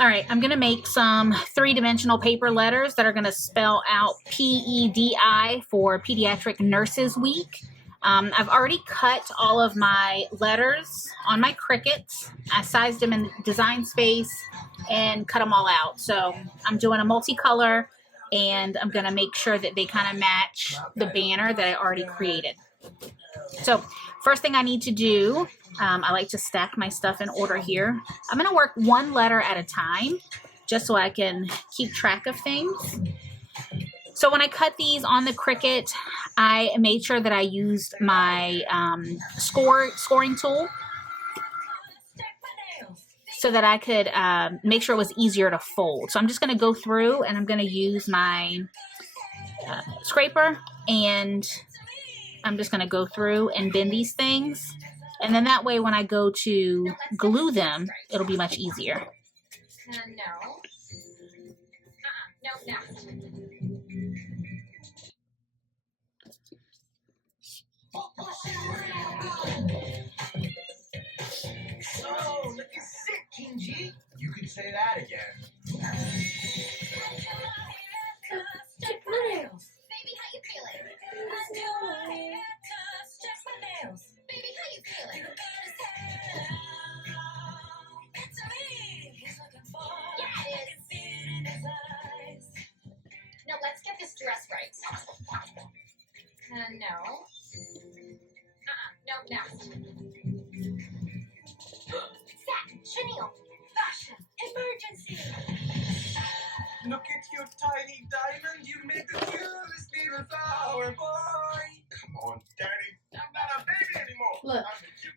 All right, I'm gonna make some three-dimensional paper letters that are gonna spell out PEDI for Pediatric Nurses Week. I've already cut all of my letters on my Cricut. I sized them in Design Space and cut them all out. So I'm doing a multicolor, and I'm gonna make sure that they kind of match the banner that I already created. So first thing I need to do, I like to stack my stuff in order here. I'm going to work one letter at a time just so I can keep track of things. So when I cut these on the Cricut, I made sure that I used my scoring tool so that I could make sure it was easier to fold. So I'm just going to go through and I'm going to use my scraper, and I'm just going to go through and bend these things. And then that way when I go to glue them, it'll be much easier. Oh, look at sick, Kinji. You can say that again. Check my nails. Baby, how you feeling? Check my nails. Baby, how you feeling? It's me. He's looking for. Yeah, it is. See it in his eyes. Now let's get this dress right. No. No. Zach, Chanel. Fashion. Emergency. Look at your tiny diamond. You make the cutest little flower boy. Come on, Daddy. I'm not a baby anymore. Look. I'm the cute.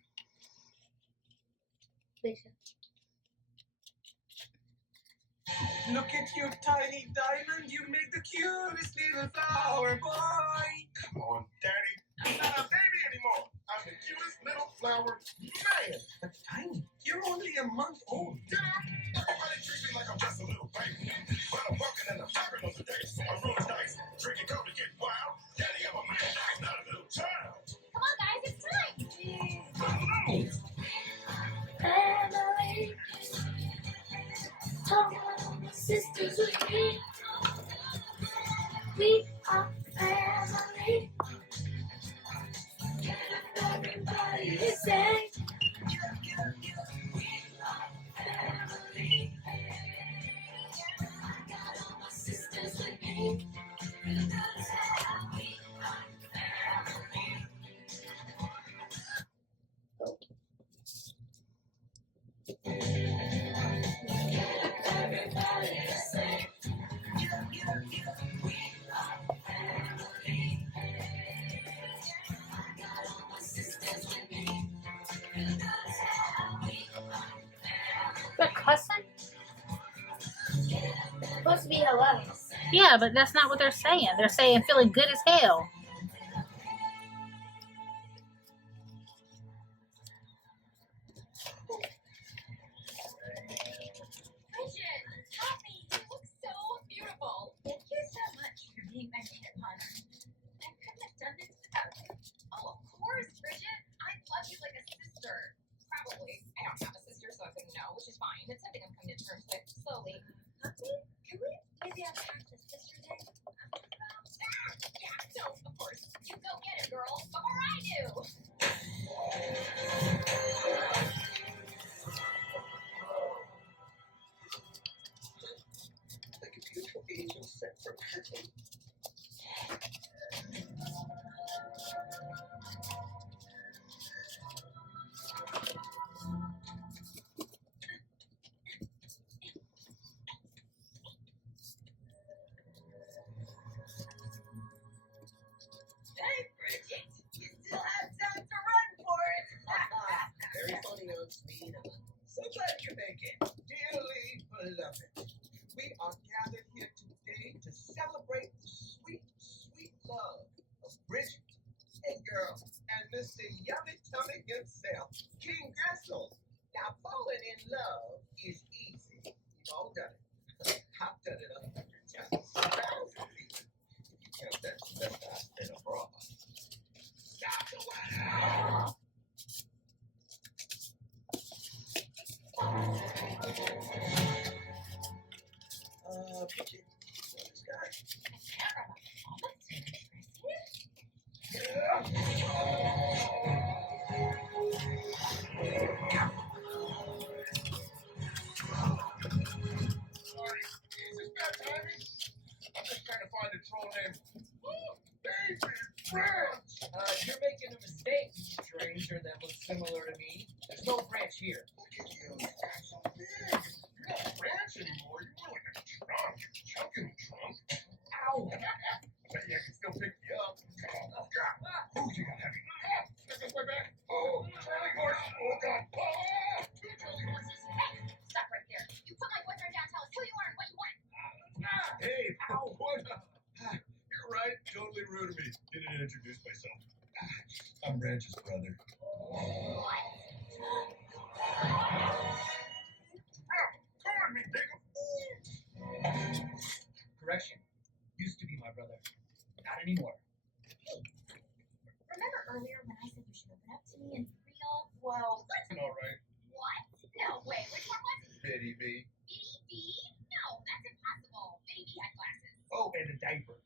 Look at your tiny diamond. You make the cutest little flower boy. Come on, Daddy. I'm not a baby anymore. I'm the cutest little flower man. But tiny, you're only a month old. Everybody treats me like I'm just a little baby. But I'm walking and I'm shopping on the days. I'm rolling dice, drinking coffee, getting wild. Daddy, I'm a man, I'm not a little child. Come on, guys, it's time. Family. All my sisters with me. We are family. Everybody is saying. We are family. I got all my sisters with me. We are family. Everybody is saying. We are family. I got all my sisters with me. They're cussing? Supposed to be hello. Yeah, but that's not what they're saying. They're saying feeling good as hell. Bridget, Happy, you look so beautiful. Thank you so much for being my makeup partner. I couldn't have done this without you. Oh, of course, Bridget. I love you like a sister. Probably. I don't have a sister, so I wouldn't know, which is fine. It's something I'm coming to terms with slowly. Happy, can we maybe have a sister day? Yeah, no, of stranger that looks similar to me. There's no branch here. Look at you. That's so big. You're not a branch anymore. You're more like a trunk. You're chucking the trunk. Ow! But yeah, I can still pick you up. Oh, God. Oh, you got heavy. Check this way back. Oh, Charlie horse. Oh, God. Oh, two Charlie horses. Stop right there. You put my boyfriend down. Tell us who you are and what you want. Hey, what up? You're right. Totally rude of me. Didn't introduce myself. I'm Ranch's brother. Corn me, nigga. Correction. Used to be my brother. Not anymore. Remember earlier when I said you should open up to me and for real? Well, All right. what? No way. Which one was it? Bitty B. Bitty B? No, that's impossible. Bitty B had glasses. Oh, and a diaper.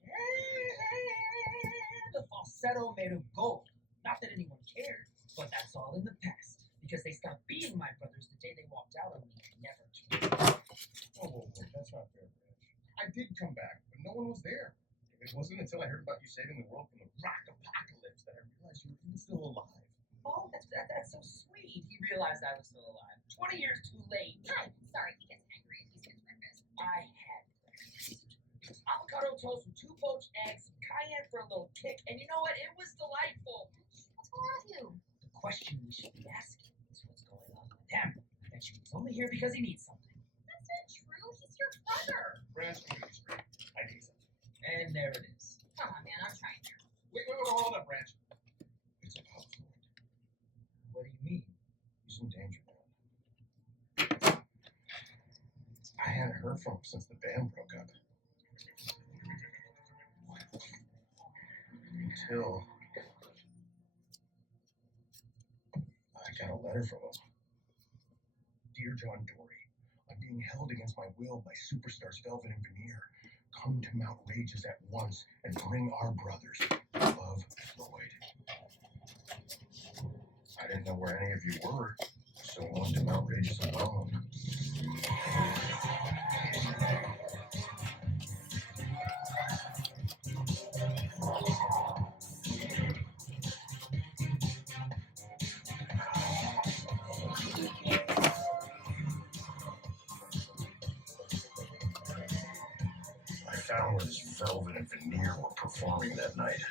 The falsetto made of gold. Not that anyone cared, but that's all in the past. Because they stopped being my brothers the day they walked out on me and never came. Whoa, that's not fair, Ranch. I did come back, but no one was there. It wasn't until I heard about you saving the world from the rock apocalypse that I realized you were even still alive. Oh, that's so sweet. He realized I was still alive. 20 years too late. I'm sorry he gets angry if he skips breakfast. I had breakfast. It was avocado toast with 2 poached eggs, some cayenne for a little kick, and you know what? It was delightful. What's going on with you? The question we should be asking is what's going on with him. I bet you he's only here because he needs something. That's not true. He's your brother. Ranch, I'm gonna be straight. I need something. And there it is. Come on, man. I'm trying here. Wait, hold up, Ranch. It's about Floyd. What do you mean? He's in danger, man. I hadn't heard from him since the band broke up. Until I got a letter from him. Dear John Dory, I'm being held against my will by superstars Velvet and Veneer. Come to Mount Rages at once and bring our brothers. Love, Floyd. I didn't know where any of you were, so I went to Mount Rages alone. I found where this Velvet and Veneer were performing that night.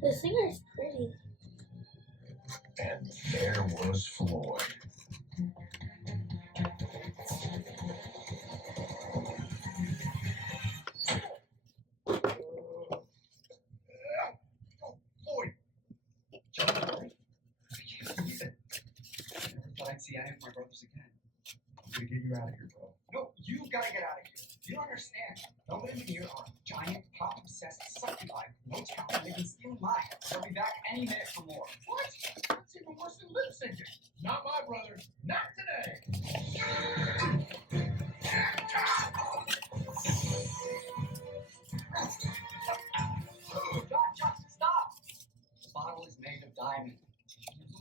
The singer's pretty. And there was Floyd. Oh, Floyd! John, I can't believe it. I never thought I'd see any of my brothers again. I'm gonna get you out of here, bro. No, you gotta get out of here. You don't understand. Nobody here are giant, pop-obsessed succubi with no talent. They've been stealing mine. They'll be back any minute for more. What? That's even worse than lip syncing. Not my brother. Not today. John, stop! The bottle is made of diamond.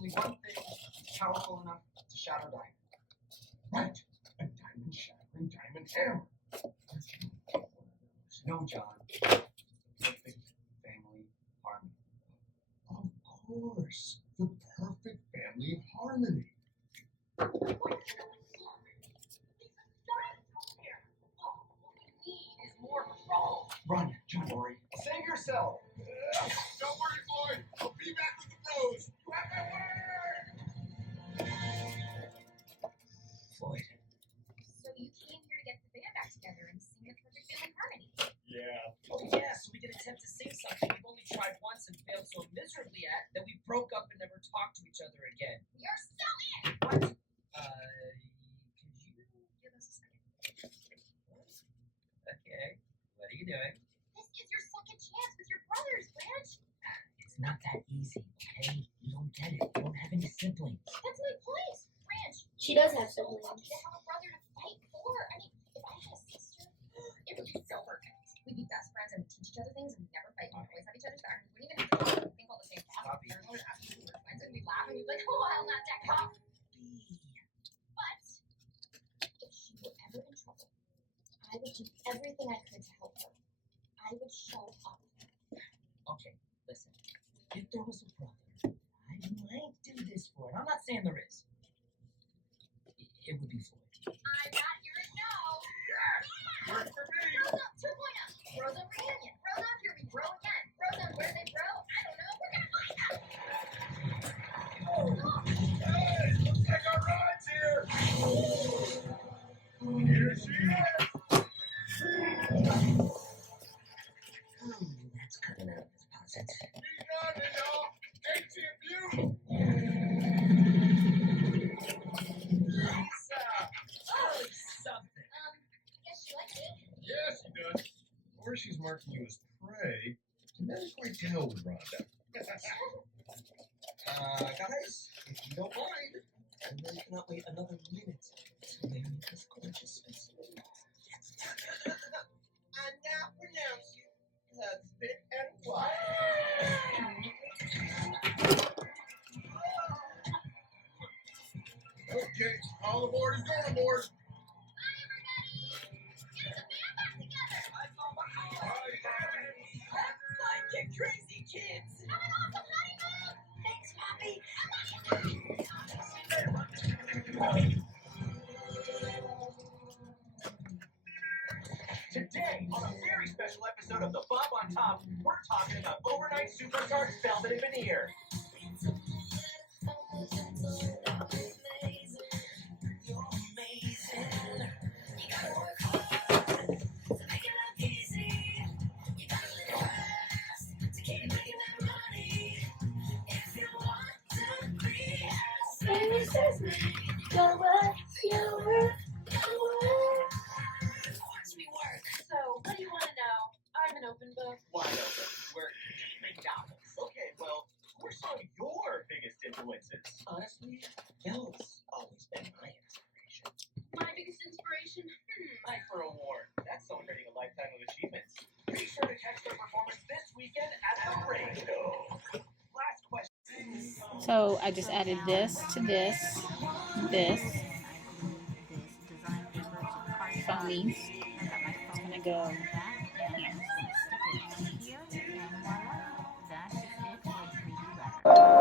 There's only one thing that's powerful enough to shatter diamond. Right. A diamond shattering diamond hammer. No, John. Perfect family harmony. Of course. The perfect family harmony. What are you doing? Diamonds out there. All we need is more control. Run, John Dory. Save yourself. Don't worry, Floyd. I'll be back with the bros. You have my word. Floyd. So you came here to get the band back together and sing the perfect family harmony. Yeah. Oh, yeah, so we could attempt to sing something we've only tried once and failed so miserably at that we broke up and never talked to each other again. You're so in. What? Could you give us a second? Okay. do you do it? This is your second chance with your brothers, Branch. It's not that easy, okay? You don't get it. You don't have any siblings. That's my point. Branch, She does have so siblings. lucky to have a brother to fight for. I mean, if I had a sister, it would be so perfect. We'd be best friends and we'd teach each other things and we'd never fight. We'd always have each other's back. We wouldn't even have to think all the same thoughts. We would ask each other twins and we'd laugh and we'd be like, oh, I'll not that cop. But if she were ever in trouble, I would do everything I could to help her. I would show up. Okay, listen. If there was a brother, I might do this for it. I'm not saying there is. It would be Floyd. I'm not here to know. Work for me. Bros Up 2.0. Bros Up reunion. Bros Up here we grow again. Bros Up where they grow. I don't know. We're gonna find them. Hey, looks like our ride's here. Here she is. That's coming out of his pocket. We got it, y'all. ATMU. Lisa. Oh, something. Guess she likes me. Yeah, she does. Or she's marking you as prey. Can never quite tell with Rhonda. Guys, if you don't mind, I really cannot wait another minute to marry this gorgeous specimen. I now pronounce you husband and wife. Okay, all aboard is going aboard. Bye, everybody. Get the band back together. Like you crazy kids. Have an awesome honeymoon. Thanks, Poppy. Today, on a very special episode of The Bob on Top, we're talking about overnight superstars Velvet and Veneer. Your work, your work, your work. So, what do you want to know? I'm an open book. Wide open. We're big novels. Okay, well, who are some of your biggest influences? Honestly, Vel's always been my inspiration. My biggest inspiration? Night for Award. That's celebrating a lifetime of achievements. Be sure to catch their performance this weekend at the Ray Show. Last question. So I just added this to this, this. From these. It's gonna go here.